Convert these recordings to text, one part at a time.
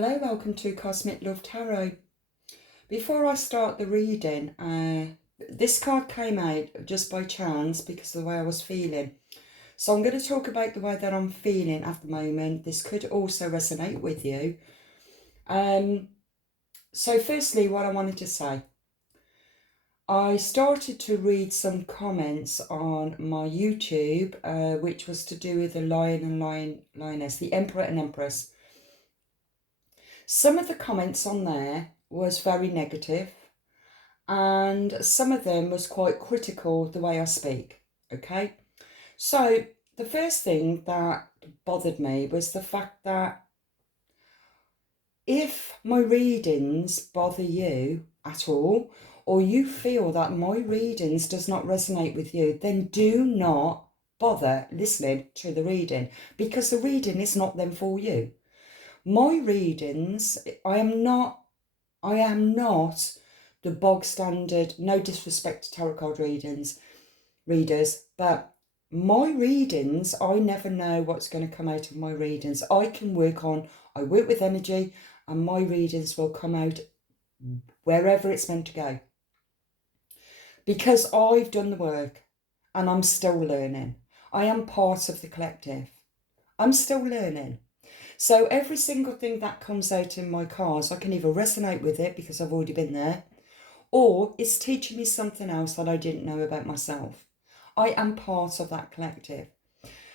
Hello, welcome to Cosmic Love Tarot. Before I start the reading, this card came out just by chance because of the way I was feeling. So I'm going to talk about the way that I'm feeling at the moment. This could also resonate with you. So firstly, what I wanted to say. I started to read some comments on my YouTube, which was to do with the lion and lioness, the emperor and empress. Some of the comments on there was very negative, and some of them was quite critical the way I speak. Okay, so the first thing that bothered me was the fact that if my readings bother you at all, or you feel that my readings does not resonate with you, then do not bother listening to the reading, because the reading is not then for you. My readings, I am not the bog standard, no disrespect to tarot card readers, but my readings, I never know what's going to come out of my readings. I work with energy, and my readings will come out wherever it's meant to go. Because I've done the work and I'm still learning. I am part of the collective. I'm still learning. So every single thing that comes out in my cards, I can either resonate with it because I've already been there, or it's teaching me something else that I didn't know about myself. I am part of that collective.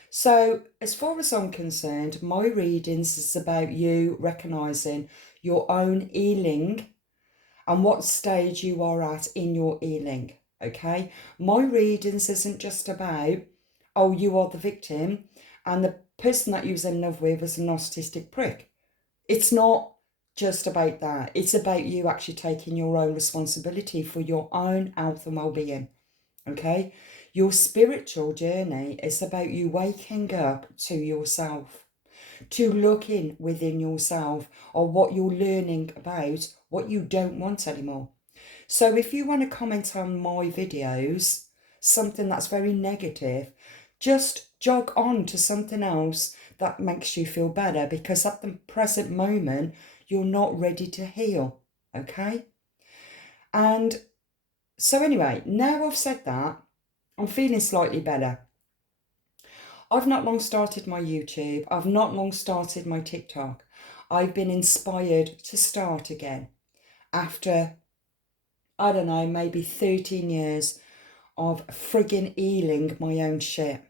So as far as I'm concerned, my readings is about you recognising your own healing and what stage you are at in your healing, okay? My readings isn't just about, oh, you are the victim and the person that you was in love with was a narcissistic prick. It's not just about that. It's about you actually taking your own responsibility for your own health and well-being, okay? Your spiritual journey is about you waking up to yourself, to look in within yourself or what you're learning about, what you don't want anymore. So if you want to comment on my videos, something that's very negative, just jog on to something else that makes you feel better, because at the present moment, you're not ready to heal, okay? And so anyway, now I've said that, I'm feeling slightly better. I've not long started my YouTube. I've not long started my TikTok. I've been inspired to start again after, I don't know, maybe 13 years of frigging healing my own shit.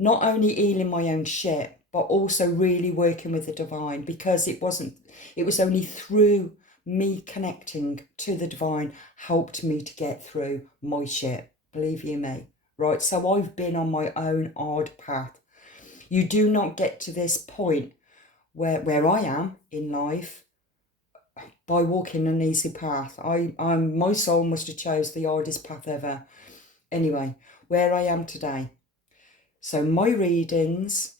Not only healing my own shit, but also really working with the divine, because it was only through me connecting to the divine helped me to get through my shit, believe you me. Right, so I've been on my own hard path. You do not get to this point where I am in life by walking an easy path. My soul must have chose the hardest path ever. Anyway, where I am today. So my readings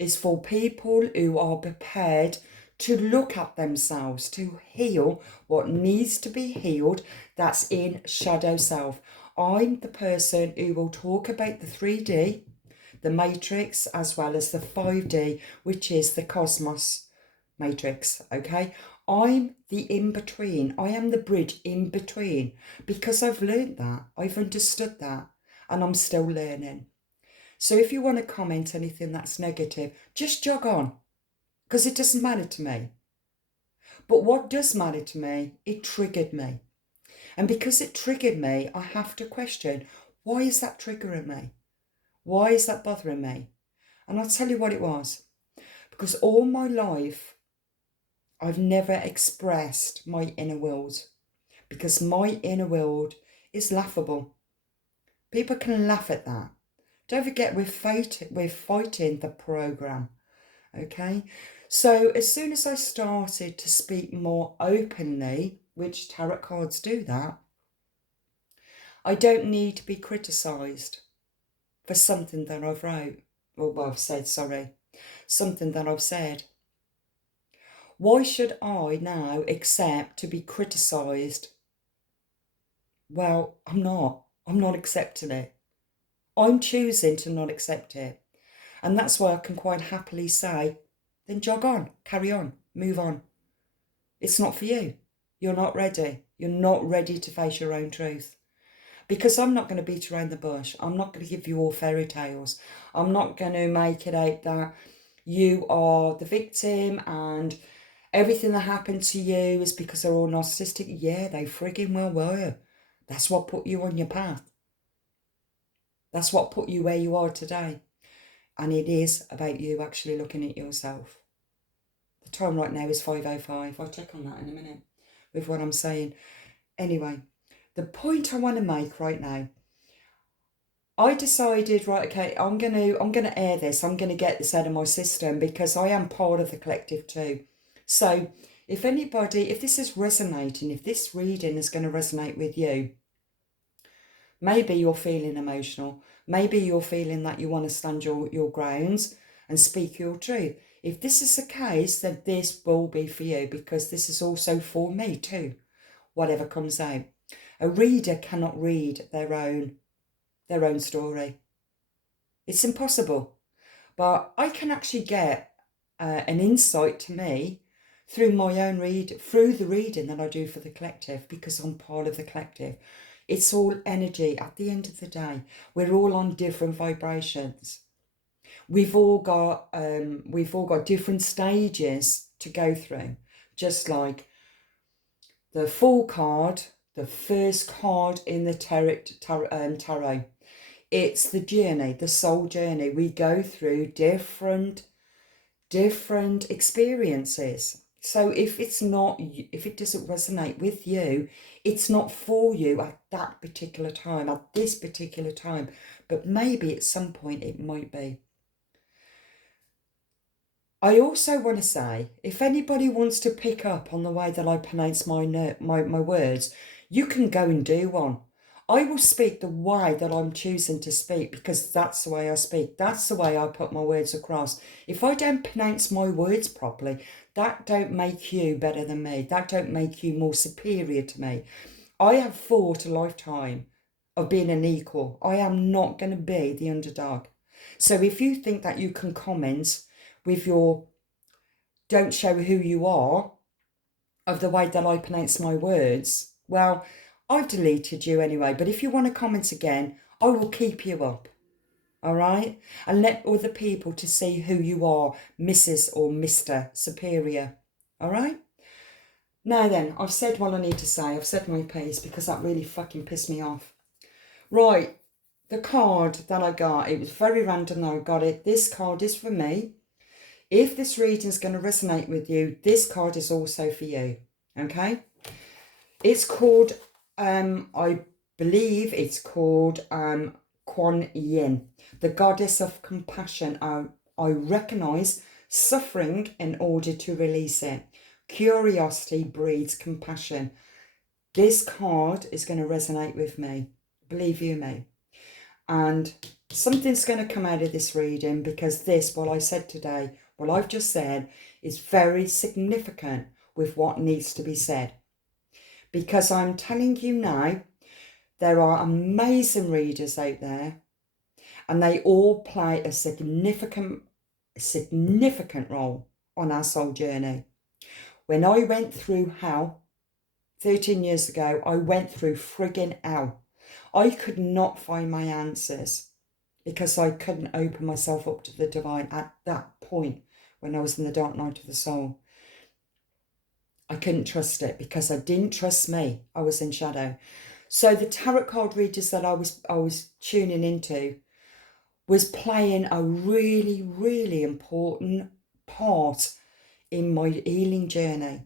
is for people who are prepared to look at themselves, to heal what needs to be healed that's in shadow self. I'm the person who will talk about the 3D, the matrix, as well as the 5D, which is the cosmos matrix, okay? I'm the in-between. I am the bridge in between, because I've learned that, I've understood that, and I'm still learning. So if you want to comment anything that's negative, just jog on, because it doesn't matter to me. But what does matter to me, it triggered me. And because it triggered me, I have to question, why is that triggering me? Why is that bothering me? And I'll tell you what it was. Because all my life, I've never expressed my inner world, because my inner world is laughable. People can laugh at that. Don't forget, we're fighting the program, okay? So as soon as I started to speak more openly, which tarot cards do that, I don't need to be criticised for something that I've something that I've said. Why should I now accept to be criticised? Well, I'm not accepting it. I'm choosing to not accept it. And that's why I can quite happily say, then jog on, carry on, move on. It's not for you. You're not ready. You're not ready to face your own truth. Because I'm not going to beat around the bush. I'm not going to give you all fairy tales. I'm not going to make it out that you are the victim and everything that happened to you is because they're all narcissistic. Yeah, they frigging well were. That's what put you on your path. That's what put you where you are today. And it is about you actually looking at yourself. The time right now is 5:05. I'll check on that in a minute with what I'm saying. Anyway, the point I want to make right now, I decided, right, okay, I'm gonna air this. I'm gonna get this out of my system because I am part of the collective too. So if this is resonating, if this reading is going to resonate with you, maybe you're feeling emotional. Maybe you're feeling that you want to stand your grounds and speak your truth. If this is the case, then this will be for you because this is also for me too, whatever comes out. A reader cannot read their own story. It's impossible. But I can actually get an insight to me through through the reading that I do for the collective because I'm part of the collective. It's all energy. At the end of the day, we're all on different vibrations. We've all got different stages to go through. Just like the Fool card, the first card in the tarot. It's the journey, the soul journey. We go through different experiences. So if it doesn't resonate with you, it's not for you at that particular time, at this particular time. But maybe at some point it might be. I also want to say, if anybody wants to pick up on the way that I pronounce my words, you can go and do one. I will speak the way that I'm choosing to speak because that's the way I speak. That's the way I put my words across. If I don't pronounce my words properly, that don't make you better than me. That don't make you more superior to me. I have fought a lifetime of being an equal. I am not going to be the underdog. So if you think that you can comment with your don't show who you are of the way that I pronounce my words, well, I've deleted you anyway. But if you want to comment again, I will keep you up. All right? And let other people to see who you are, Mrs. or Mr. Superior. All right? Now then, I've said what I need to say. I've said my piece because that really fucking pissed me off. Right. The card that I got, it was very random that I got it. This card is for me. If this reading is going to resonate with you, this card is also for you. Okay? It's called, I believe it's called Kuan Yin, the goddess of compassion. I recognise suffering in order to release it. Curiosity breeds compassion. This card is going to resonate with me. Believe you me. And something's going to come out of this reading because what I said today, what I've just said, is very significant with what needs to be said. Because I'm telling you now, there are amazing readers out there and they all play a significant role on our soul journey. When I went through hell 13 years ago, I went through friggin' hell. I could not find my answers because I couldn't open myself up to the divine at that point when I was in the dark night of the soul. I couldn't trust it because I didn't trust me. I was in shadow. So the tarot card readers that I was tuning into was playing a really, really important part in my healing journey.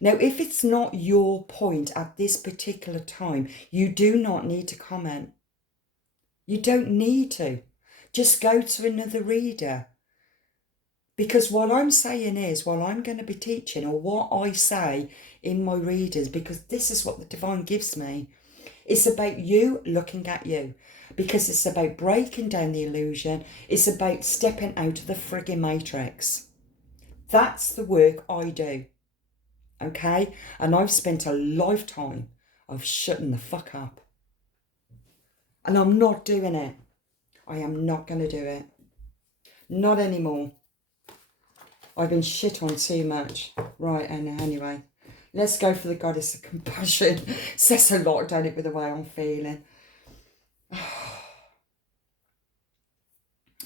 Now, if it's not your point at this particular time, you do not need to comment. You don't need to. Just go to another reader. Because what I'm saying is, what I'm going to be teaching, or what I say in my readers, because this is what the divine gives me, it's about you looking at you. Because it's about breaking down the illusion. It's about stepping out of the frigging matrix. That's the work I do. Okay? And I've spent a lifetime of shutting the fuck up. And I'm not doing it. I am not going to do it. Not anymore. I've been shit on too much. Right, and anyway, let's go for the goddess of compassion. Says a lot, don't it, with the way I'm feeling.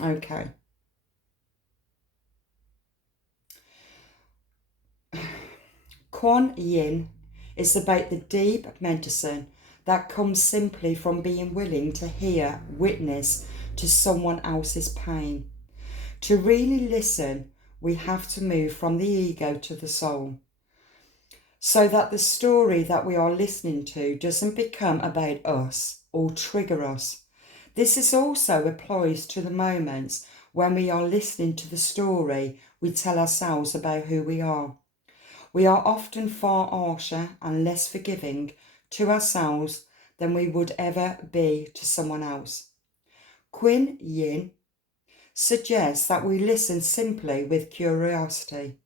Okay. Kuan Yin is about the deep medicine that comes simply from being willing to hear, witness to someone else's pain. To really listen, we have to move from the ego to the soul, so that the story that we are listening to doesn't become about us or trigger us. This also applies to the moments when we are listening to the story we tell ourselves about who we are. We are often far harsher and less forgiving to ourselves than we would ever be to someone else. Kuan Yin suggests that we listen simply with curiosity.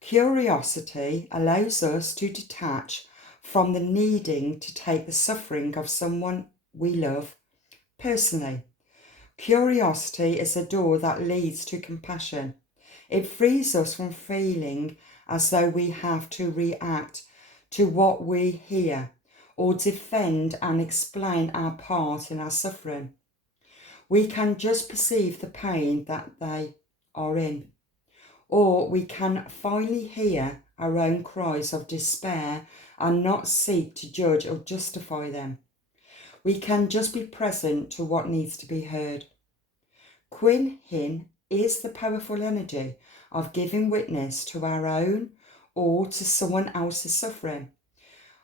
Curiosity allows us to detach from the needing to take the suffering of someone we love personally. Curiosity is a door that leads to compassion. It frees us from feeling as though we have to react to what we hear or defend and explain our part in our suffering. We can just perceive the pain that they are in, or we can finally hear our own cries of despair and not seek to judge or justify them. We can just be present to what needs to be heard. Kuan Yin is the powerful energy of giving witness to our own or to someone else's suffering.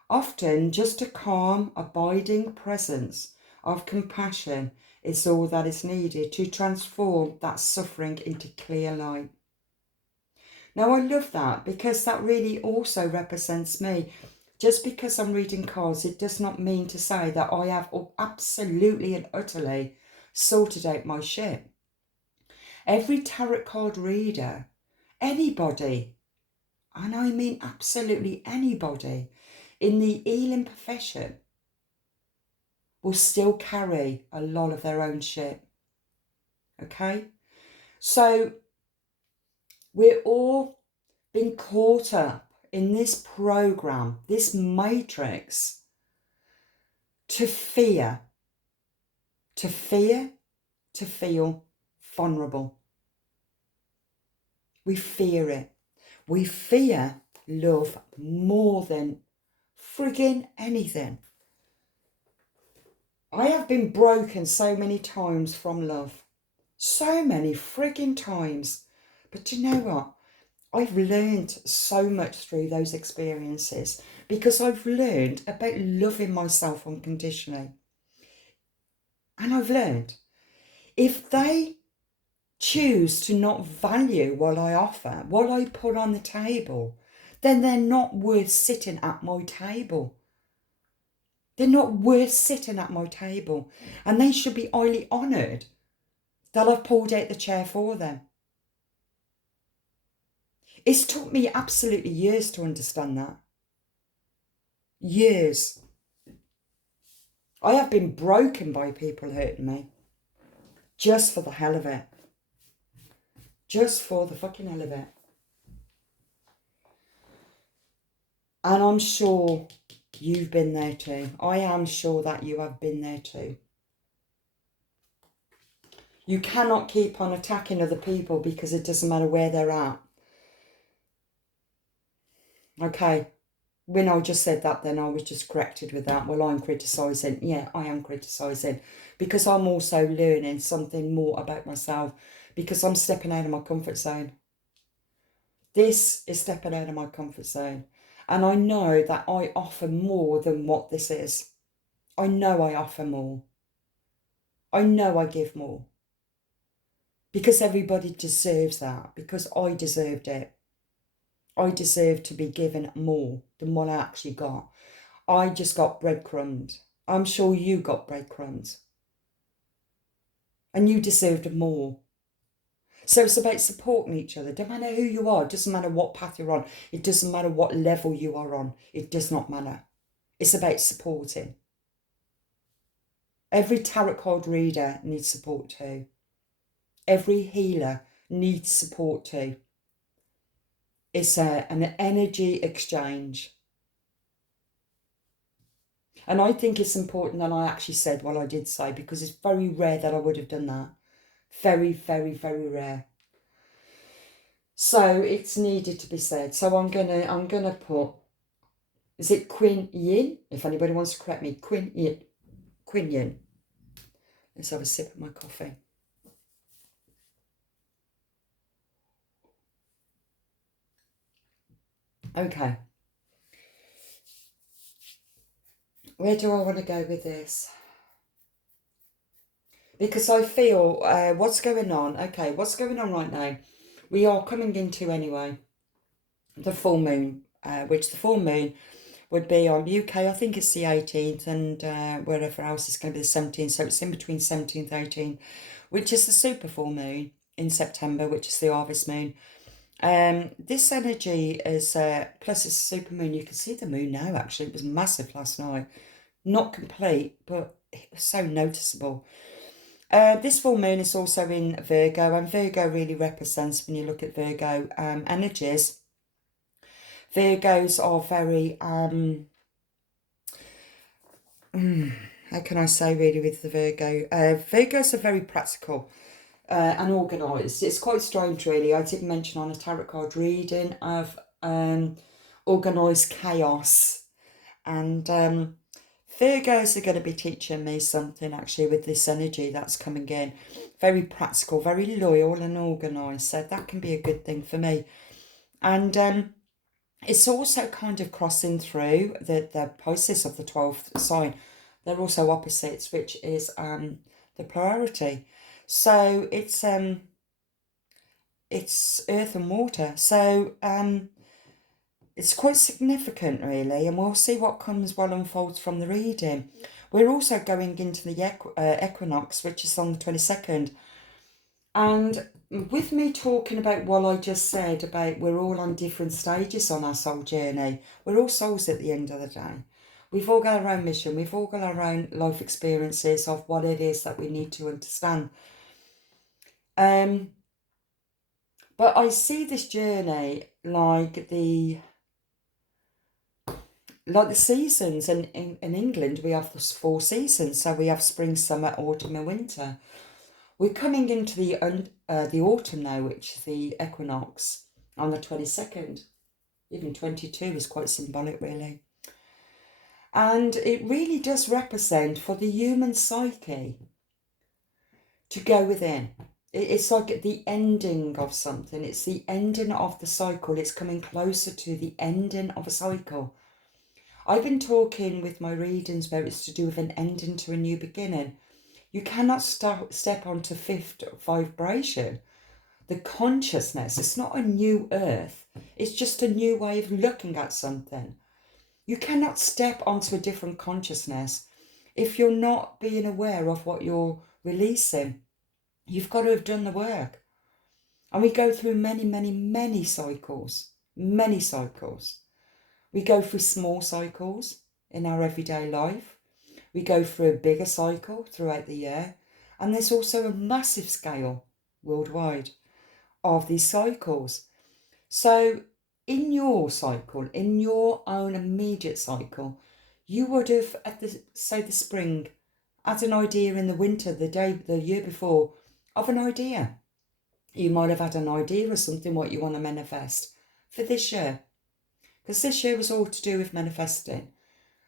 Often just a calm, abiding presence of compassion is all that is needed to transform that suffering into clear light. Now I love that because that really also represents me. Just because I'm reading cards, it does not mean to say that I have absolutely and utterly sorted out my shit. Every tarot card reader, anybody, and I mean absolutely anybody in the healing profession, will still carry a lot of their own shit. Okay? So we're all been caught up in this program, this matrix, to fear, to feel vulnerable. We fear it. We fear love more than friggin' anything. I have been broken so many times from love. So many friggin' times. But you know what? I've learned so much through those experiences because I've learned about loving myself unconditionally. And I've learned if they choose to not value what I offer, what I put on the table, then they're not worth sitting at my table. They're not worth sitting at my table. And they should be highly honoured that I've pulled out the chair for them. It's took me absolutely years to understand that. Years. I have been broken by people hurting me. Just for the hell of it. Just for the fucking hell of it. And I'm sure you've been there too. I am sure that you have been there too. You cannot keep on attacking other people because it doesn't matter where they're at. Okay. When I just said that, then I was just corrected with that. Well, I'm criticising. Yeah, I am criticising. Because I'm also learning something more about myself. Because I'm stepping out of my comfort zone. This is stepping out of my comfort zone. And I know that I offer more than what this is. I know I offer more. I know I give more. Because everybody deserves that. Because I deserved it. I deserve to be given more than what I actually got. I just got breadcrumbs. I'm sure you got breadcrumbs. And you deserved more. So it's about supporting each other. Don't matter who you are. It doesn't matter what path you're on. It doesn't matter what level you are on. It does not matter. It's about supporting. Every tarot card reader needs support too. Every healer needs support too. It's an energy exchange. And I think it's important that I actually said what I did say, because it's very rare that I would have done that. Very, very, very rare. So it's needed to be said. So I'm gonna put, is it Quinn Yin? If anybody wants to correct me, Quinn Yin. Quinn Yin. Let's have a sip of my coffee. Okay. Where do I want to go with this? Because I feel what's going on. Okay, what's going on right now? We are coming into, anyway, the full moon, which the full moon would be on UK, I think it's the 18th, and wherever else it's going to be the 17th. So it's in between 17th and 18th, which is the super full moon in September, which is the harvest moon. This energy is, plus it's a super moon. You can see the moon now, actually. It was massive last night. Not complete, but it was so noticeable. This full moon is also in Virgo, and Virgo really represents, when you look at Virgo energies, Virgos are very, how can I say really with the Virgo? Virgos are very practical and organised. It's quite strange, really. I did mention on a tarot card reading of organised chaos, and Virgos are going to be teaching me something, actually, with this energy that's coming in. Very practical, very loyal and organised. So that can be a good thing for me. And it's also kind of crossing through the Pisces of the 12th sign. They're also opposites, which is the polarity. So it's earth and water. So it's quite significant, really, and we'll see what comes, what unfolds from the reading. We're also going into the equinox, which is on the 22nd. And with me talking about what I just said about we're all on different stages on our soul journey, we're all souls at the end of the day. We've all got our own mission. We've all got our own life experiences of what it is that we need to understand. But I see this journey like the seasons. And in England, we have 4 seasons. So we have spring, summer, autumn, and winter. We're coming into the autumn now, which is the equinox on the 22nd. Even 22 is quite symbolic, really. And it really does represent for the human psyche to go within. It's like the ending of something. It's the ending of the cycle. It's coming closer to the ending of a cycle. I've been talking with my readings where it's to do with an ending to a new beginning. You cannot step onto fifth vibration. The consciousness, it's not a new earth. It's just a new way of looking at something. You cannot step onto a different consciousness if you're not being aware of what you're releasing. You've got to have done the work. And we go through many, many, many cycles. Many cycles. We go through small cycles in our everyday life. We go through a bigger cycle throughout the year. And there's also a massive scale worldwide of these cycles. So in your cycle, in your own immediate cycle, you would have, at the spring, had an idea in the winter, the year before, of an idea. You might have had an idea of something what you want to manifest for this year. Because this year was all to do with manifesting.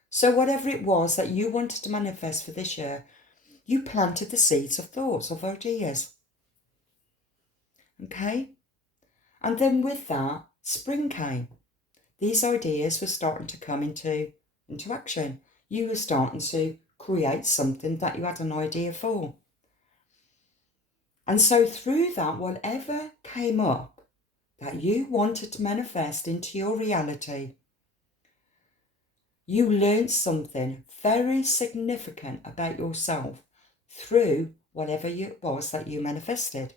So whatever it was that you wanted to manifest for this year, you planted the seeds of thoughts, of ideas. Okay? And then with that, spring came. These ideas were starting to come into action. You were starting to create something that you had an idea for. And so through that, whatever came up that you wanted to manifest into your reality, you learned something very significant about yourself through whatever it was that you manifested.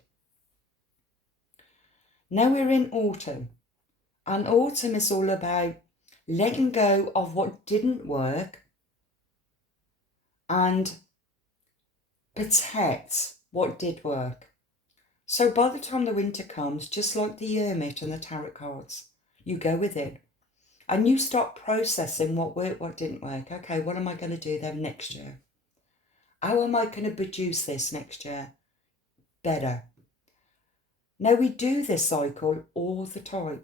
Now we're in autumn, and autumn is all about letting go of what didn't work and protect what did work. So by the time the winter comes, just like the Hermit and the tarot cards, You go with it. And you start processing what worked, what didn't work. Okay, what am I going to do then next year? How am I going to produce this next year better? Now, we do this cycle all the time.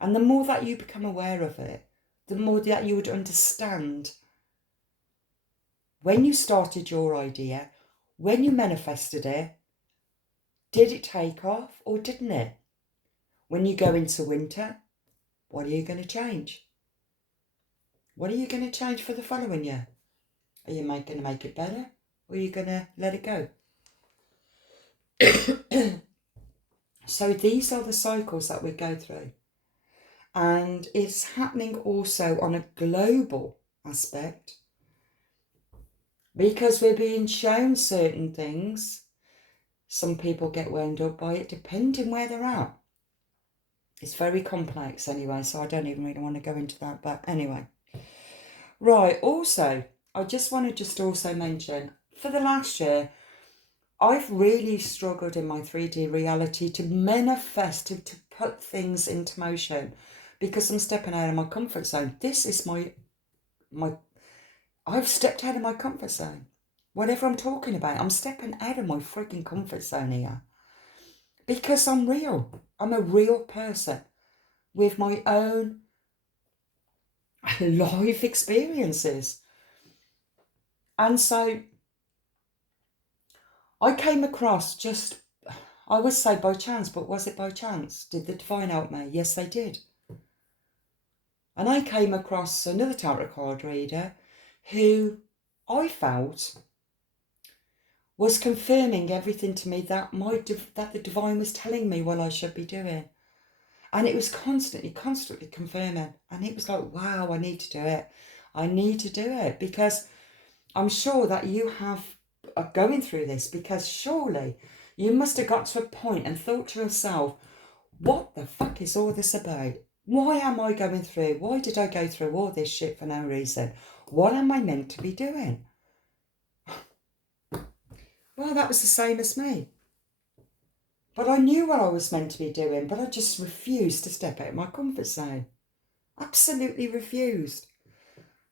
And the more that you become aware of it, the more that you would understand when you started your idea, when you manifested it, did it take off or didn't it? When you go into winter, what are you going to change? What are you going to change for the following year? Are you going to make it better, or are you going to let it go? So these are the cycles that we go through. And it's happening also on a global aspect, because we're being shown certain things. Some people get wound up by it, depending where they're at. It's very complex anyway, so I don't even really want to go into that. But anyway. Right, also, I just want to also mention, for the last year, I've really struggled in my 3D reality to manifest, to put things into motion, because I'm stepping out of my comfort zone. This is I've stepped out of my comfort zone. Whatever I'm talking about, I'm stepping out of my freaking comfort zone here. Because I'm real. I'm a real person with my own life experiences. And so I came across I would say by chance, but was it by chance? Did the divine help me? Yes, they did. And I came across another tarot card reader who I felt was confirming everything to me that the divine was telling me what I should be doing. And it was constantly confirming. And it was like, wow, I need to do it. I need to do it, because I'm sure that you are going through this, because surely you must have got to a point and thought to yourself, what the fuck is all this about? Why am I going through? Why did I go through all this shit for no reason? What am I meant to be doing? Well, that was the same as me. But I knew what I was meant to be doing, but I just refused to step out of my comfort zone. Absolutely refused.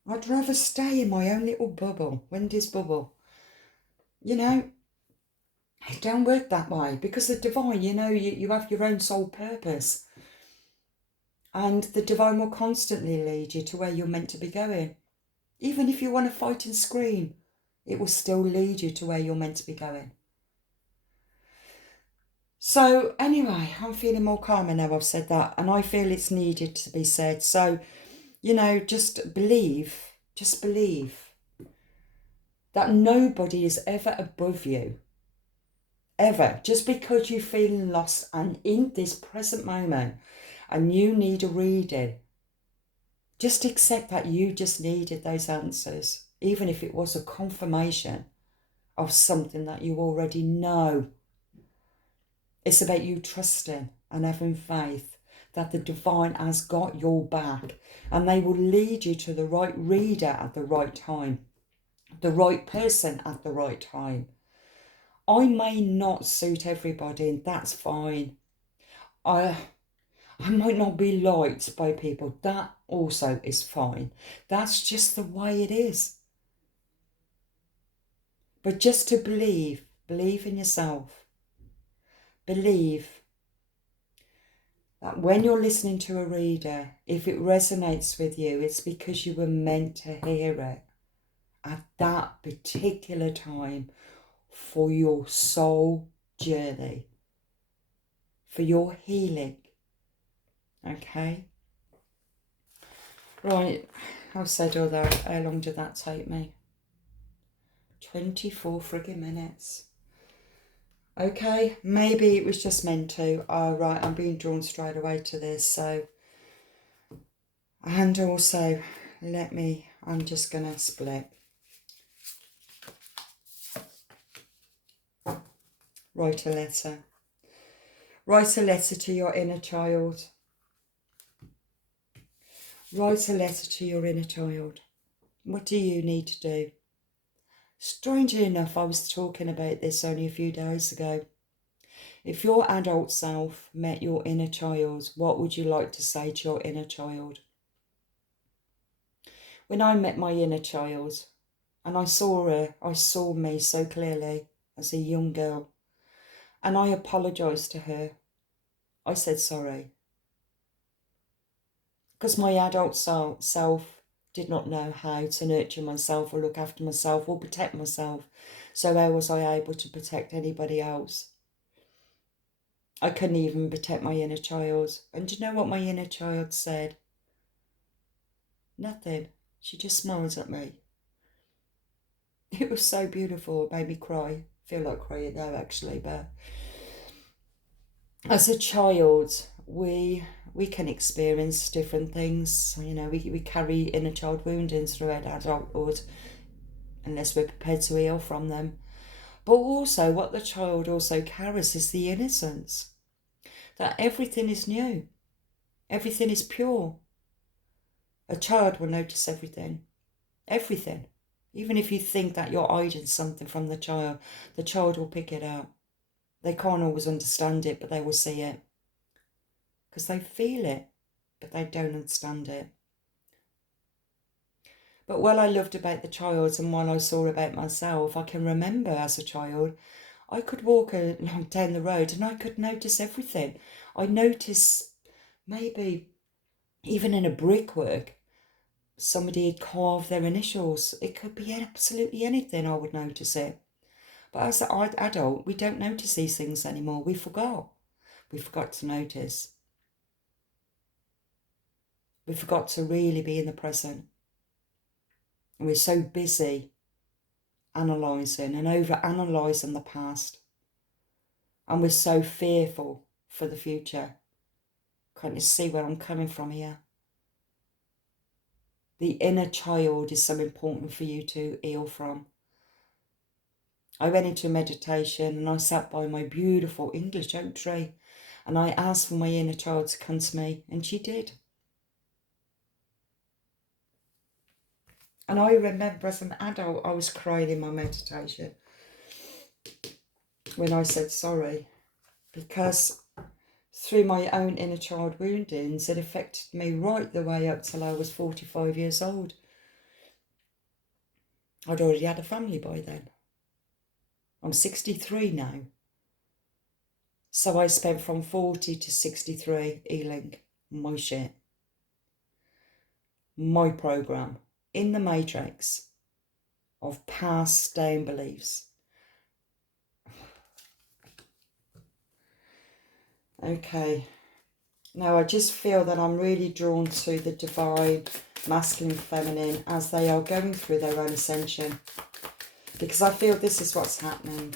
I'd rather stay in my own little bubble, Wendy's bubble. You know, it don't work that way, because the divine, you have your own soul purpose. And the divine will constantly lead you to where you're meant to be going. Even if you want to fight and scream, it will still lead you to where you're meant to be going. So anyway, I'm feeling more calmer now I've said that, and I feel it's needed to be said. So, just believe that nobody is ever above you. Ever. Just because you feel lost and in this present moment and you need a reading, just accept that you just needed those answers, even if it was a confirmation of something that you already know. It's about you trusting and having faith that the divine has got your back, and they will lead you to the right reader at the right time, the right person at the right time. I may not suit everybody, and that's fine. I might not be liked by people. That also is fine. That's just the way it is. But just to believe in yourself. Believe that when you're listening to a reader, if it resonates with you, it's because you were meant to hear it at that particular time for your soul journey, for your healing. Okay? Right, I've said all that. How long did that take me? 24 friggin' minutes. Okay, maybe it was just meant to. Oh, right, I'm being drawn straight away to this. So, and also, I'm just going to split. Write a letter. Write a letter to your inner child. Write a letter to your inner child. What do you need to do? Strangely enough, I was talking about this only a few days ago. If your adult self met your inner child, what would you like to say to your inner child? When I met my inner child and I saw her, I saw me so clearly as a young girl, and I apologised to her. I said sorry. Because my adult self did not know how to nurture myself or look after myself or protect myself. So how was I able to protect anybody else? I couldn't even protect my inner child. And do you know what my inner child said? Nothing. She just smiled at me. It was so beautiful. It made me cry. I feel like crying now, actually. But as a child, we can experience different things. You know, we carry inner child woundings throughout adulthood unless we're prepared to heal from them. But also what the child also carries is the innocence. That everything is new. Everything is pure. A child will notice everything. Everything. Even if you think that you're hiding something from the child will pick it up. They can't always understand it, but they will see it. Because they feel it, but they don't understand it. But what I loved about the child and what I saw about myself, I can remember as a child, I could walk along down the road and I could notice everything. I noticed maybe even in a brickwork, somebody had carved their initials. It could be absolutely anything, I would notice it. But as an adult, we don't notice these things anymore. We forgot. We forgot to notice. We forgot to really be in the present. And we're so busy analysing and over-analysing the past. And we're so fearful for the future. Can't you see where I'm coming from here? The inner child is so important for you to heal from. I went into meditation and I sat by my beautiful English oak tree and I asked for my inner child to come to me, and she did. And I remember as an adult, I was crying in my meditation when I said sorry, because through my own inner child woundings, it affected me right the way up till I was 45 years old. I'd already had a family by then. I'm 63 now. So I spent from 40 to 63 healing my shit. My program in the matrix of past down beliefs. Okay. Now I just feel that I'm really drawn to the divine, masculine, feminine as they are going through their own ascension. Because I feel this is what's happening.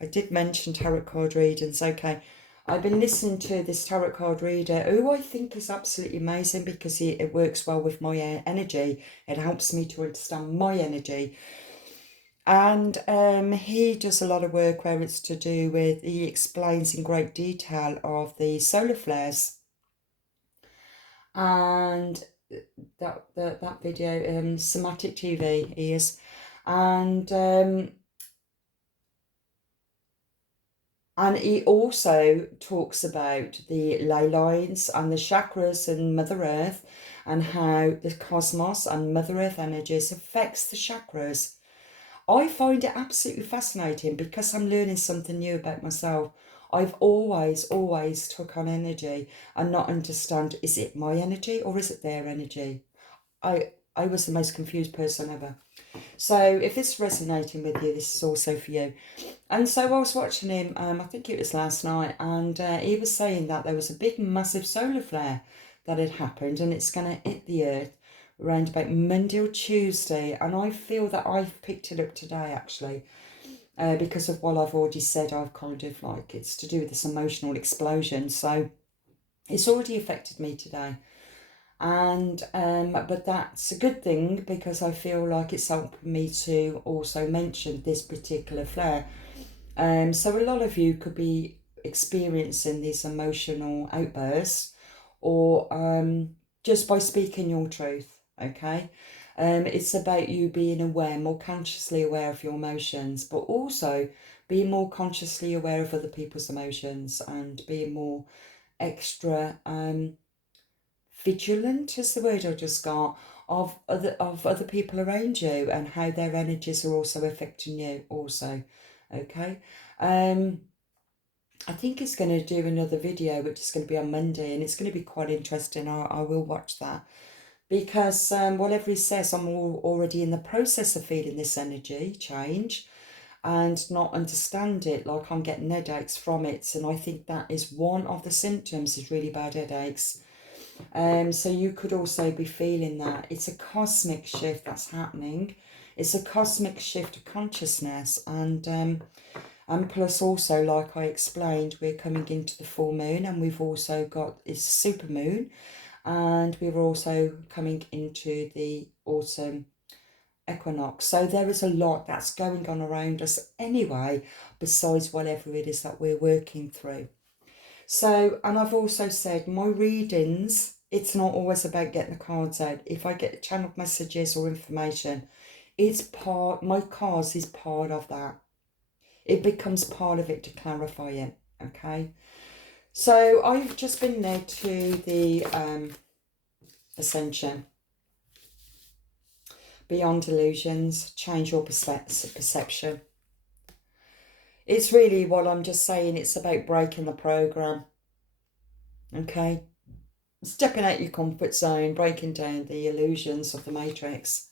I did mention tarot card readings. Okay. I've been listening to this tarot card reader who I think is absolutely amazing because it works well with my energy. It helps me to understand my energy. And he does a lot of work where it's to do with, he explains in great detail of the solar flares. And that video, Somatic TV is. And he also talks about the ley lines and the chakras and Mother Earth and how the cosmos and Mother Earth energies affects the chakras. I find it absolutely fascinating because I'm learning something new about myself. I've always took on energy and not understand, is it my energy or is it their energy? I was the most confused person ever. So if it's resonating with you, this is also for you. And so I was watching him, I think it was last night, and he was saying that there was a big, massive solar flare that had happened and it's going to hit the Earth around about Monday or Tuesday. And I feel that I've picked it up today, actually, because of what I've already said. I've kind of like, it's to do with this emotional explosion. So it's already affected me today. And but that's a good thing because I feel like it's helped me to also mention this particular flare. So a lot of you could be experiencing these emotional outbursts or just by speaking your truth, okay? It's about you being aware, more consciously aware of your emotions, but also being more consciously aware of other people's emotions and being more extra vigilant is the word I just got, of other people around you and how their energies are also affecting you also. Okay. I think it's going to do another video which is going to be on Monday, and it's going to be quite interesting. I will watch that, because whatever he says, I'm already in the process of feeling this energy change and not understand it. Like, I'm getting headaches from it, and I think that is one of the symptoms, is really bad headaches. So you could also be feeling that. It's a cosmic shift that's happening. It's a cosmic shift of consciousness, and plus also, like I explained, we're coming into the full moon, and we've also got, it's a super moon, and we're also coming into the autumn equinox. So there is a lot that's going on around us anyway, besides whatever it is that we're working through. So, and I've also said my readings, it's not always about getting the cards out. If I get channeled messages or information, it's part, my cards is part of that. It becomes part of it to clarify it, okay? So I've just been led to the Ascension. Beyond illusions, change your perception. It's really what I'm just saying, it's about breaking the program, okay? Stepping out your comfort zone, breaking down the illusions of the matrix,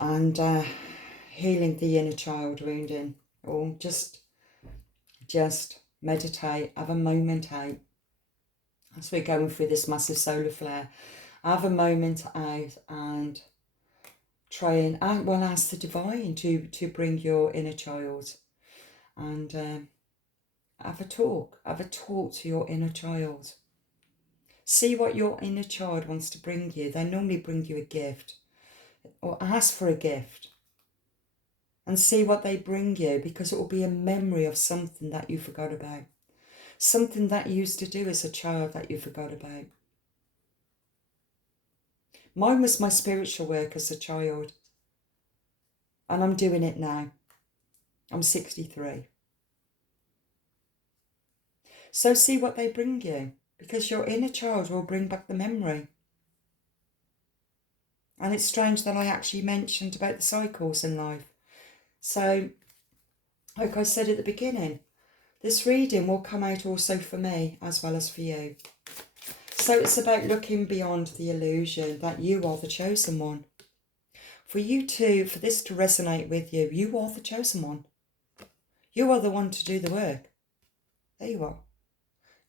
and healing the inner child wounding. Or just meditate, have a moment out. As we're going through this massive solar flare, have a moment out and try and, well, ask the divine to bring your inner child, and have a talk to your inner child. See what your inner child wants to bring you. They normally bring you a gift, or ask for a gift and see what they bring you, because it will be a memory of something that you forgot about, something that you used to do as a child that you forgot about. Mine was my spiritual work as a child, and I'm doing it now. I'm 63. So see what they bring you, because your inner child will bring back the memory. And it's strange that I actually mentioned about the cycles in life. So, like I said at the beginning, this reading will come out also for me as well as for you. So it's about looking beyond the illusion that you are the chosen one. For this to resonate with you, you are the chosen one. You are the one to do the work. There you are.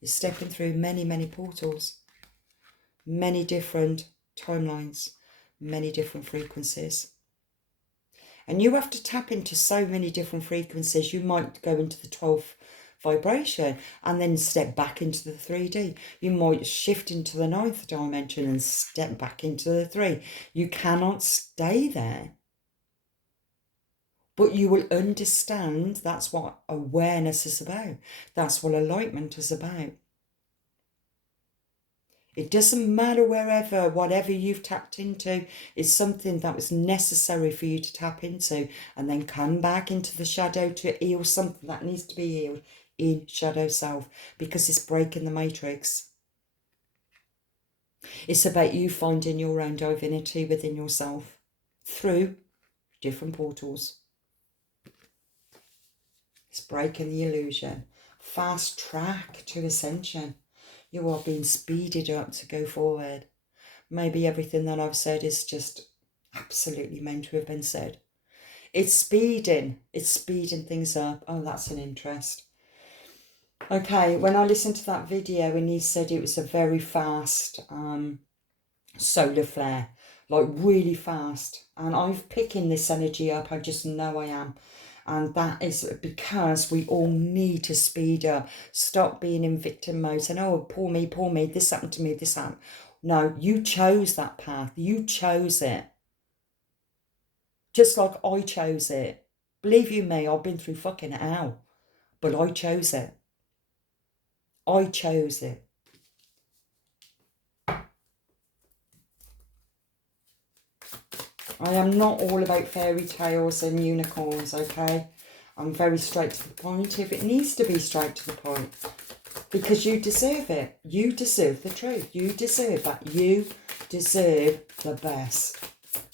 You're stepping through many, many portals, many different timelines, many different frequencies. And you have to tap into so many different frequencies. You might go into the 12th vibration and then step back into the 3D. You might shift into the 9th dimension and step back into the 3. You cannot stay there. But you will understand that's what awareness is about. That's what enlightenment is about. It doesn't matter wherever, whatever you've tapped into is something that was necessary for you to tap into, and then come back into the shadow to heal something that needs to be healed in shadow self, because it's breaking the matrix. It's about you finding your own divinity within yourself through different portals. It's breaking the illusion. Fast track to ascension. You are being speeded up to go forward. Maybe everything that I've said is just absolutely meant to have been said. It's speeding things up. Oh, that's an interest. Okay, when I listened to that video and he said it was a very fast solar flare, like really fast, and I'm picking this energy up, I just know I am. And that is because we all need to speed up. Stop being in victim mode, saying, oh, poor me, this happened to me, this happened. No, you chose that path. You chose it. Just like I chose it. Believe you me, I've been through fucking hell. But I chose it. I chose it. I am not all about fairy tales and unicorns, okay? I'm very straight to the point if it needs to be straight to the point. Because you deserve it. You deserve the truth. You deserve that. You deserve the best.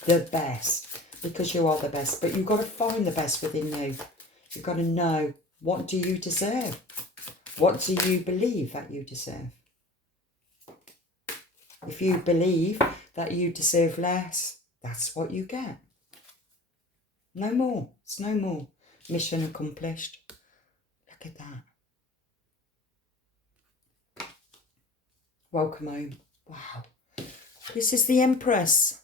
The best. Because you are the best. But you've got to find the best within you. You've got to know, what do you deserve? What do you believe that you deserve? If you believe that you deserve less, that's what you get. No more. It's no more. Mission accomplished. Look at that. Welcome home. Wow. This is the Empress.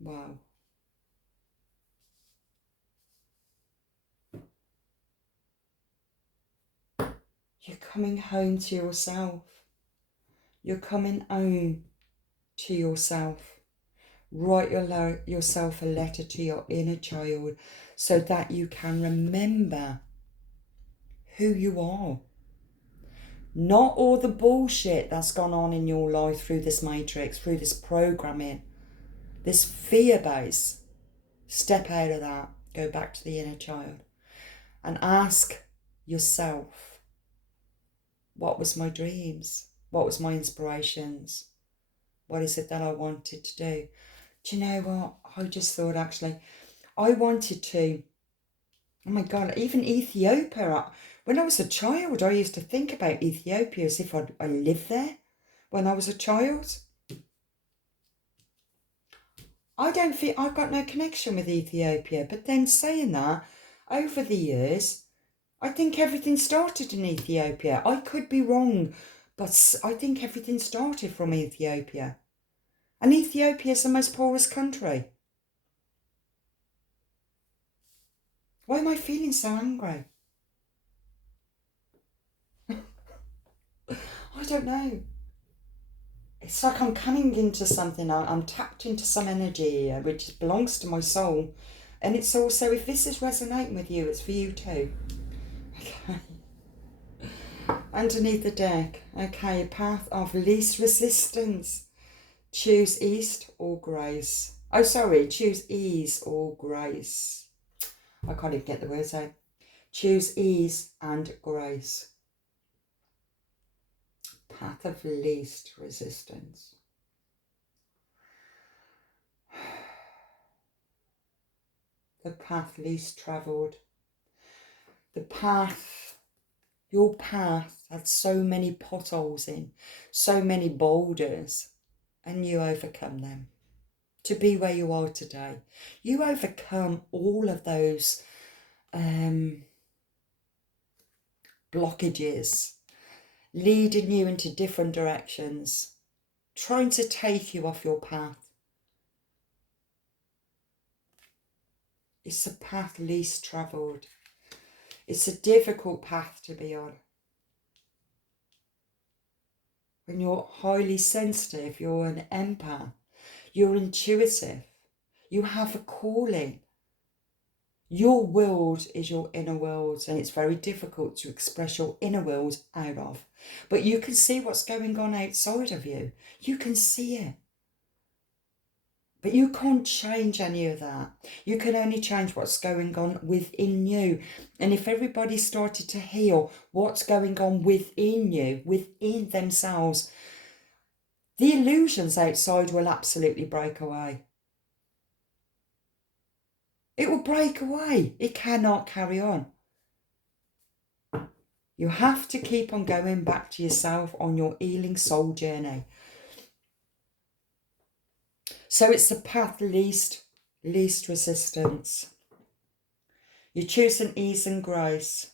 Wow. You're coming home to yourself. You're coming home to yourself. Write yourself a letter to your inner child so that you can remember who you are. Not all the bullshit that's gone on in your life through this matrix, through this programming, this fear base. Step out of that. Go back to the inner child and ask yourself, what was my dreams? What was my inspirations? What is it that I wanted to do? Do you know what? I just thought, actually, I wanted to, oh my God, even Ethiopia. When I was a child, I used to think about Ethiopia as if I lived there when I was a child. I don't feel, I've got no connection with Ethiopia. But then saying that, over the years, I think everything started in Ethiopia. I could be wrong, but I think everything started from Ethiopia. And Ethiopia is the most poorest country. Why am I feeling so angry? I don't know. It's like I'm coming into something. I'm tapped into some energy which belongs to my soul. And it's also, if this is resonating with you, it's for you too. Okay. Underneath the deck. Okay, a path of least resistance. Choose east or grace. Oh, sorry. Choose ease or grace. I can't even get the words out. Choose ease and grace. Path of least resistance. The path least travelled. The path, your path had so many potholes in, so many boulders, and you overcome them to be where you are today. You overcome all of those blockages, leading you into different directions, trying to take you off your path. It's the path least travelled. It's a difficult path to be on. When you're highly sensitive, you're an empath, you're intuitive, you have a calling. Your world is your inner world, and it's very difficult to express your inner world out of. But you can see what's going on outside of you. You can see it. But you can't change any of that. You can only change what's going on within you. And if everybody started to heal what's going on within you, within themselves, the illusions outside will absolutely break away. It will break away. It cannot carry on. You have to keep on going back to yourself on your healing soul journey. So it's the path least resistance. You're choosing ease and grace,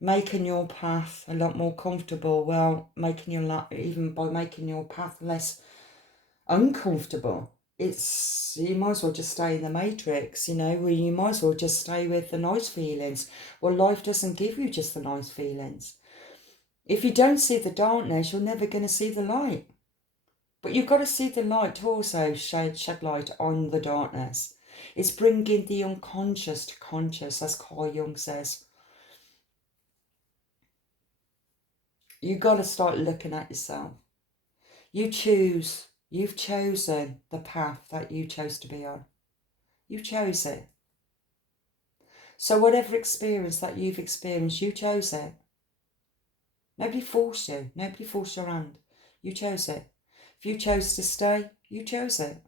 making your path a lot more comfortable. Well, even by making your path less uncomfortable. You might as well just stay in the matrix, you might as well just stay with the nice feelings. Well, life doesn't give you just the nice feelings. If you don't see the darkness, you're never going to see the light. But you've got to see the light to also shed light on the darkness. It's bringing the unconscious to conscious, as Carl Jung says. You've got to start looking at yourself. You choose You've chosen the path that you chose to be on. You chose it. So whatever experience that you've experienced, you chose it. Nobody forced you. Nobody forced your hand. You chose it. If you chose to stay, you chose it.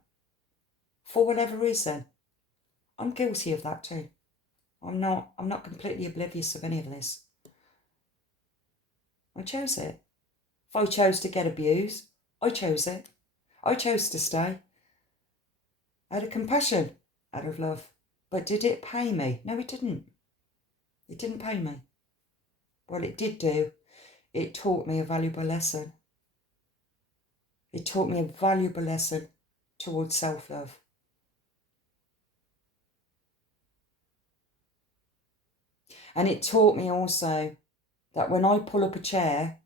For whatever reason. I'm guilty of that too. I'm not completely oblivious of any of this. I chose it. If I chose to get abused, I chose it. I chose to stay. Out of compassion, out of love. But did it pay me? No, it didn't. It didn't pay me. What it did do, it taught me a valuable lesson. It taught me a valuable lesson towards self-love. And it taught me also that when I pull up a chair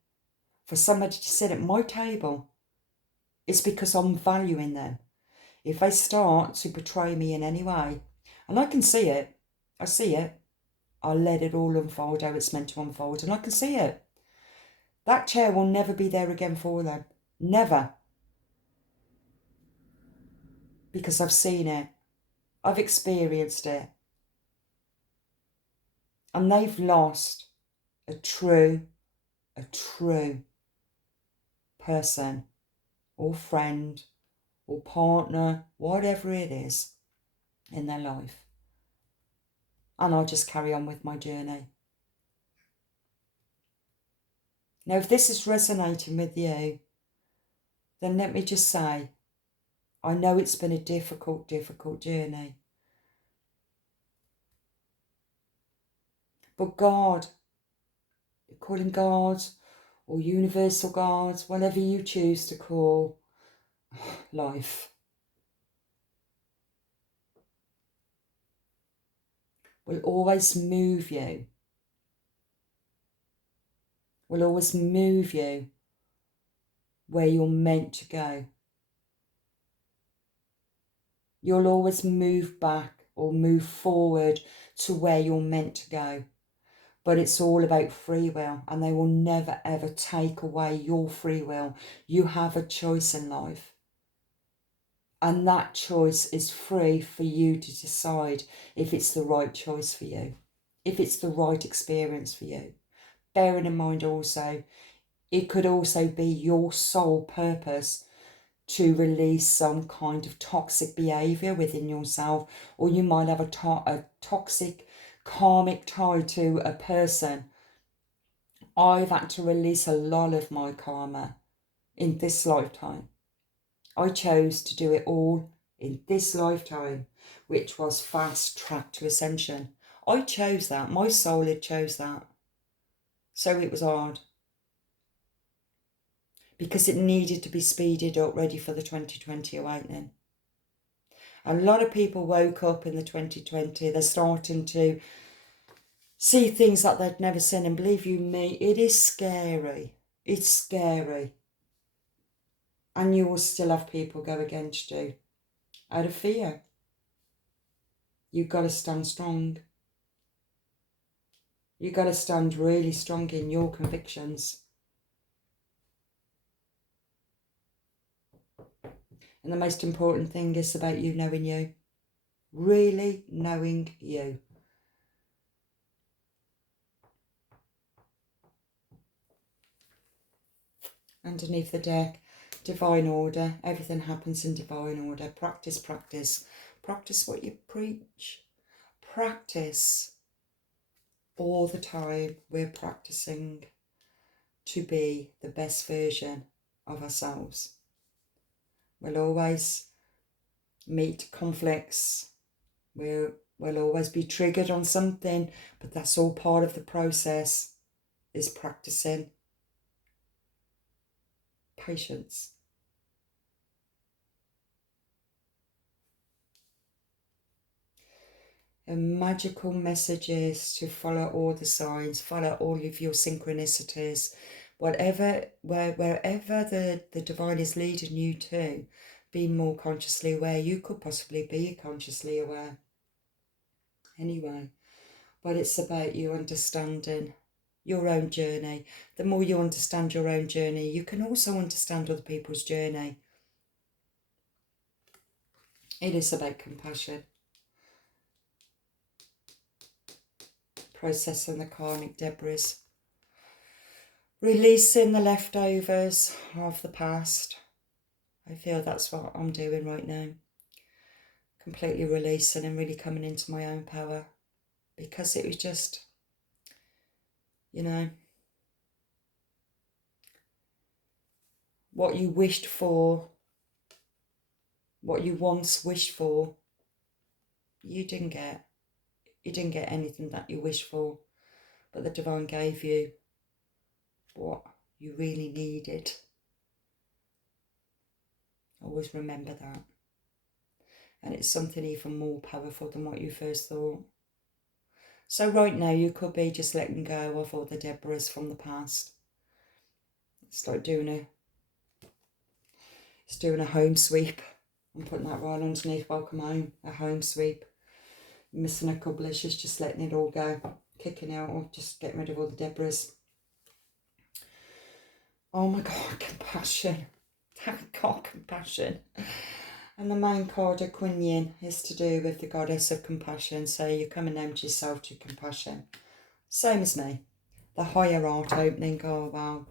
for somebody to sit at my table, it's because I'm valuing them. If they start to betray me in any way, and I can see it, I see it, I'll let it all unfold how it's meant to unfold, and I can see it. That chair will never be there again for them. Never. Because I've seen it. I've experienced it. And they've lost a true person or friend or partner, whatever it is in their life. And I'll just carry on with my journey. Now, if this is resonating with you, then let me just say, I know it's been a difficult journey. But God, calling God or universal God, whatever you choose to call life, will always move you. Will always move you where you're meant to go. You'll always move back or move forward to where you're meant to go. But it's all about free will, and they will never ever take away your free will. You have a choice in life. And that choice is free for you to decide if it's the right choice for you, if it's the right experience for you. Bearing in mind also, it could also be your sole purpose to release some kind of toxic behaviour within yourself, or you might have a toxic karmic tie to a person. I've had to release a lot of my karma in this lifetime. I chose to do it all in this lifetime, which was fast track to ascension. I chose that. My soul had chose that. So it was hard. Because it needed to be speeded up, ready for the 2020 awakening. A lot of people woke up in the 2020. They're starting to see things that they'd never seen. And believe you me, it is scary. It's scary. And you will still have people go against you out of fear. You've got to stand strong. You've got to stand really strong in your convictions. And the most important thing is about you knowing you. Really knowing you. Underneath the deck, divine order. Everything happens in divine order. Practice, practice. Practice what you preach. Practice all the time. We're practicing to be the best version of ourselves. We'll always meet conflicts. We'll always be triggered on something, but that's all part of the process, is practicing patience. And magical messages to follow all the signs, follow all of your synchronicities, wherever the divine is leading you to, be more consciously aware. You could possibly be consciously aware anyway, but it's about you understanding your own journey. The more you understand your own journey, you can also understand other people's journey. It is about compassion. Processing the karmic debris. Releasing the leftovers of the past. I feel that's what I'm doing right now. Completely releasing and really coming into my own power. Because it was just, what you wished for, what you once wished for, you didn't get. You didn't get anything that you wished for, but the divine gave you what you really needed. Always remember that. And it's something even more powerful than what you first thought. So right now you could be just letting go of all the debris from the past. It's like doing a home sweep. I'm putting that right underneath welcome home, a home sweep. Missing a couple issues, just letting it all go, kicking out or just getting rid of all the debris. Oh my God, compassion. Thank God, compassion. And the main card of Kuan Yin is to do with the goddess of compassion. So you're coming down to yourself to compassion. Same as me. The higher art opening. Oh, wow.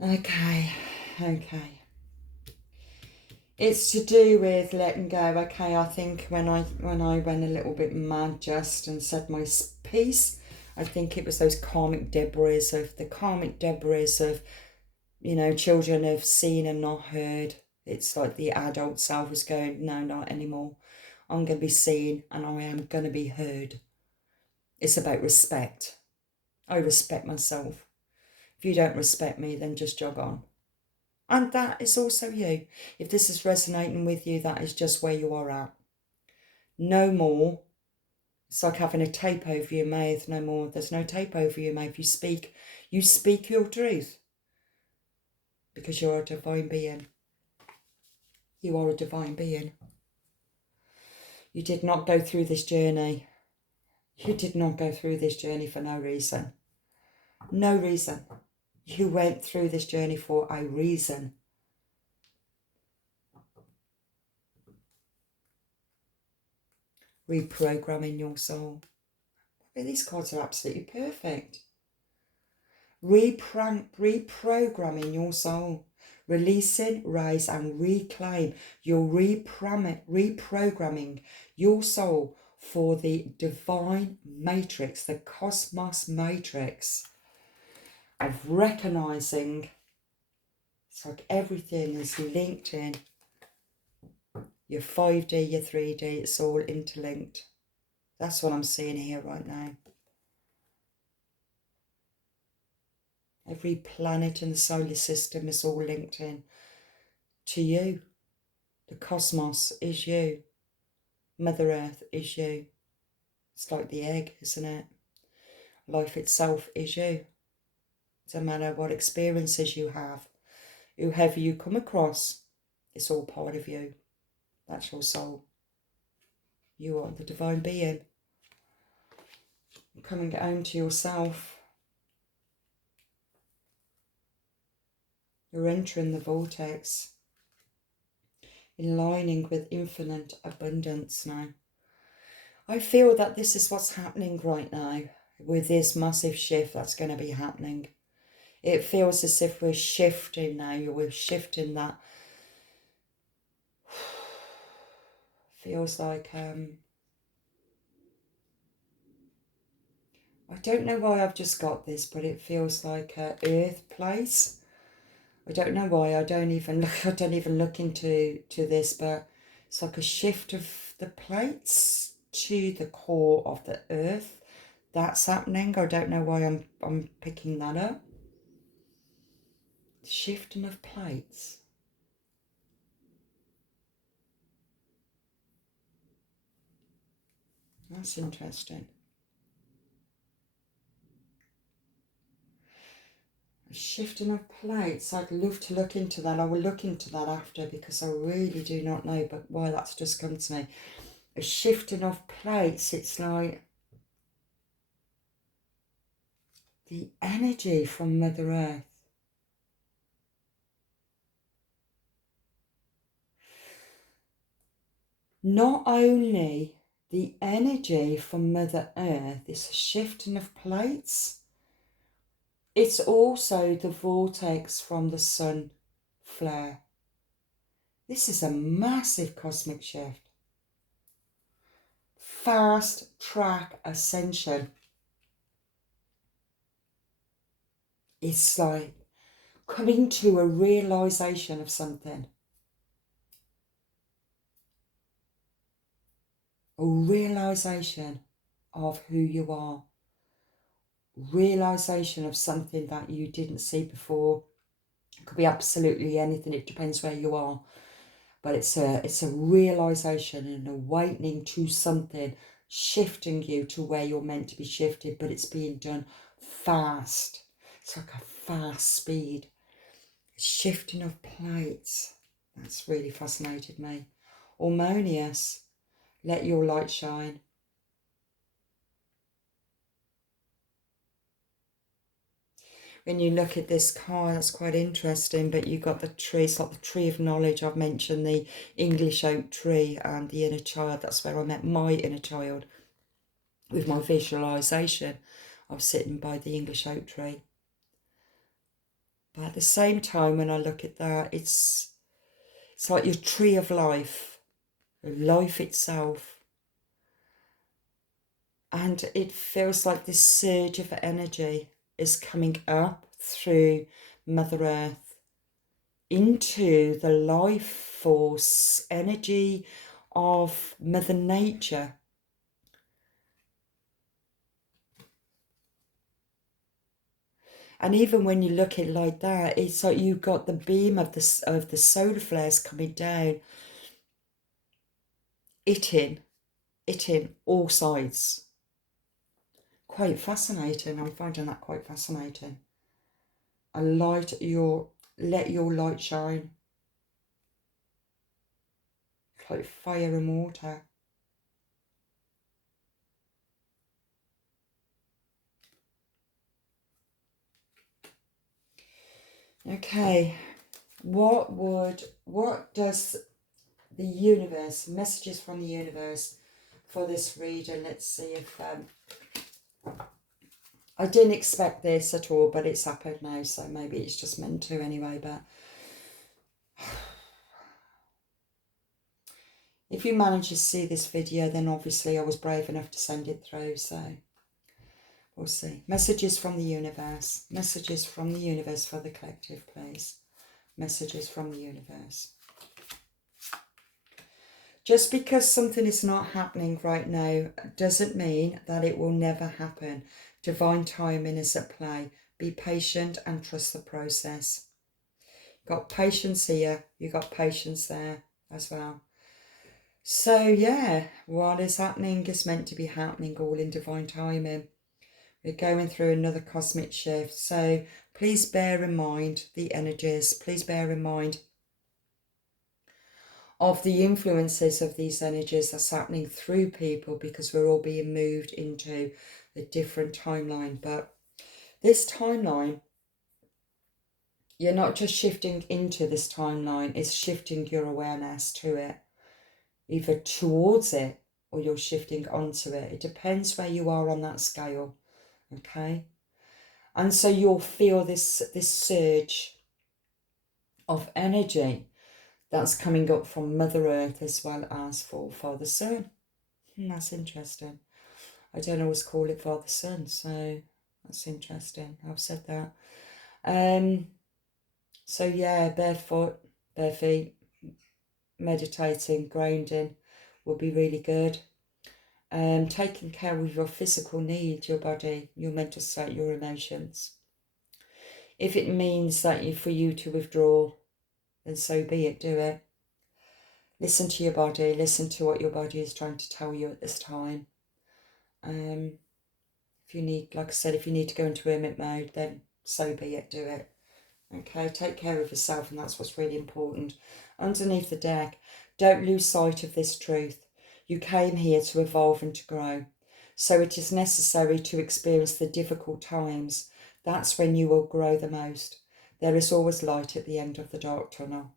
Okay. It's to do with letting go. Okay, I think when I went a little bit mad just and said my piece, I think it was those karmic debris of children have seen and not heard. It's like the adult self is going, no, not anymore. I'm going to be seen and I am going to be heard. It's about respect. I respect myself. If you don't respect me, then just jog on. And that is also you. If this is resonating with you, that is just where you are at. No more. It's like having a tape over your mouth. No more. There's no tape over your mouth. You speak your truth. Because you're a divine being. You are a divine being. You did not go through this journey. You did not go through this journey for no reason. No reason. You went through this journey for a reason. Reprogramming your soul. These cards are absolutely perfect. Reprogramming your soul. Releasing, rise and reclaim. You're reprogramming your soul for the divine matrix, the cosmos matrix of recognizing. It's like everything is linked in. Your 5D, your 3D, it's all interlinked. That's what I'm seeing here right now. Every planet in the solar system is all linked in to you. The cosmos is you. Mother Earth is you. It's like the egg, isn't it? Life itself is you. It doesn't matter what experiences you have. Whoever you come across, it's all part of you. That's your soul. You are the divine being. You're coming home to yourself. You're entering the vortex. Aligning with infinite abundance now. I feel that this is what's happening right now with this massive shift that's going to be happening. It feels as if we're shifting now. We're shifting that. Feels like, I don't know why I've just got this, but it feels like a earth place. I don't know why. I don't even look into this, but it's like a shift of the plates to the core of the earth. That's happening. I don't know why I'm picking that up. Shifting of plates. That's interesting. Shifting of plates. I'd love to look into that. I will look into that after because I really do not know, but why that's just come to me. A shifting of plates. It's like the energy from Mother Earth. not only the energy from Mother Earth is a shifting of plates, it's also the vortex from the sun flare. This is a massive cosmic shift. Fast track ascension. It's like coming to a realization of something. A realization of who you are. Realization of something that you didn't see before. It could be absolutely anything. It depends where you are. But it's a realization, an awakening to something, shifting you to where you're meant to be shifted, but it's being done fast. It's like a fast speed. Shifting of plates. That's really fascinated me. Harmonious. Let your light shine. When you look at this card, that's quite interesting, but you've got the tree. It's like the tree of knowledge. I've mentioned the English oak tree and the inner child. That's where I met my inner child with my visualization. I was sitting by the English oak tree. But at the same time, when I look at that, it's like your tree of life, life itself. And it feels like this surge of energy is coming up through Mother Earth into the life force energy of Mother Nature. And even when you look at it like that, it's like you've got the beam of the solar flares coming down, hitting all sides. Quite fascinating. I'm finding that quite fascinating. Let your light shine. It's like fire and water. Okay, what does the universe, messages from the universe for this reading? Let's see if I didn't expect this at all, but it's happened now, so maybe it's just meant to anyway. But if you manage to see this video, then obviously I was brave enough to send it through, so we'll see. Messages from the universe. Messages from the universe for the collective, please. Messages from the universe. Just because something is not happening right now doesn't mean that it will never happen. Divine timing is at play. Be patient and trust the process. You've got patience here. You've got patience there as well. So yeah, what is happening is meant to be happening, all in divine timing. We're going through another cosmic shift. So please bear in mind the energies. Please bear in mind of the influences of these energies that's happening through people, because we're all being moved into a different timeline. But this timeline, you're not just shifting into this timeline, it's shifting your awareness to it, either towards it or you're shifting onto it. It depends where you are on that scale, okay? And so you'll feel this surge of energy that's coming up from Mother Earth as well as for Father Sun. That's interesting. I don't always call it Father Sun, so that's interesting. I've said that. So yeah, barefoot, bare feet, meditating, grounding will be really good. Taking care of your physical needs, your body, your mental state, your emotions. If it means that for you to withdraw, then so be it, do it. Listen to your body, listen to what your body is trying to tell you at this time. If you need, like I said, if you need to go into hermit mode, then so be it, do it. Okay, take care of yourself, and that's what's really important. Underneath the deck, don't lose sight of this truth. You came here to evolve and to grow. So it is necessary to experience the difficult times. That's when you will grow the most. There is always light at the end of the dark tunnel.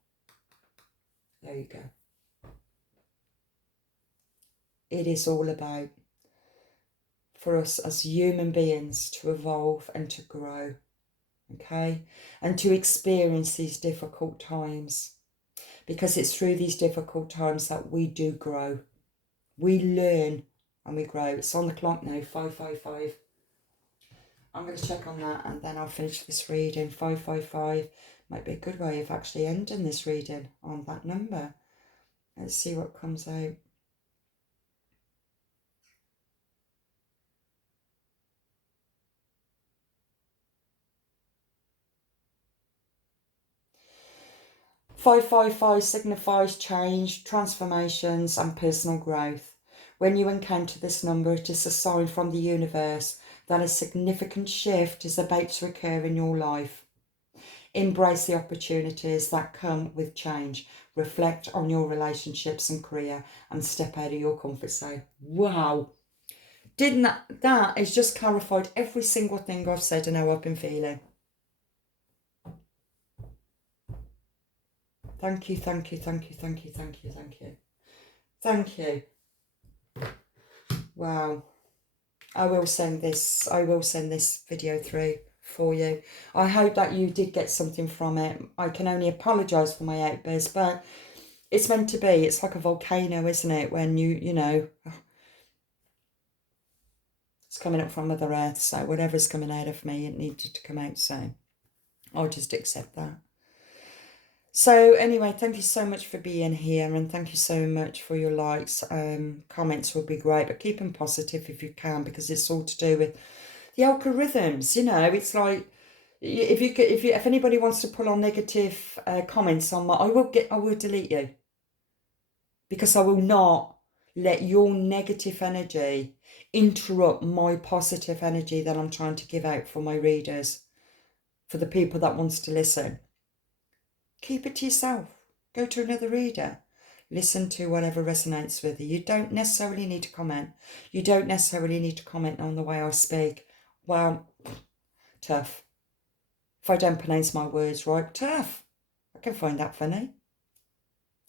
There you go. it is all about for us as human beings to evolve and to grow, okay? And to experience these difficult times, because it's through these difficult times that we do grow. We learn and we grow. It's on the clock now, 5:55. I'm going to check on that and then I'll finish this reading. 5:55 might be a good way of actually ending this reading on that number. Let's see what comes out. "555 signifies change, transformations and personal growth. When you encounter this number, it is a sign from the universe that a significant shift is about to occur in your life. Embrace the opportunities that come with change. Reflect on your relationships and career and step out of your comfort zone." Wow. Didn't that has just clarified every single thing I've said and how I've been feeling. Thank you, thank you, thank you, thank you, thank you, thank you. Thank you. Wow. I will send this video through for you. I hope that you did get something from it. I can only apologise for my outburst, but it's meant to be. It's like a volcano, isn't it? When you know, it's coming up from Mother Earth, so whatever's coming out of me, it needed to come out, so I'll just accept that. So anyway, thank you so much for being here, and thank you so much for your likes. Comments would be great, but keep them positive if you can, because it's all to do with the algorithms. You know, it's like if anybody wants to pull on negative comments on my, I will delete you, because I will not let your negative energy interrupt my positive energy that I'm trying to give out for my readers, for the people that wants to listen. Keep it to yourself. Go to another reader. Listen to whatever resonates with you. You don't necessarily need to comment. You don't necessarily need to comment on the way I speak. Well, tough. If I don't pronounce my words right, tough. I can find that funny.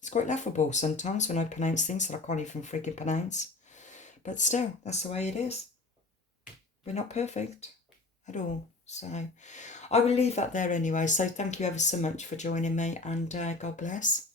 It's quite laughable sometimes when I pronounce things that I can't even freaking pronounce. But still, that's the way it is. We're not perfect at all. So I will leave that there anyway. So thank you ever so much for joining me, and God bless.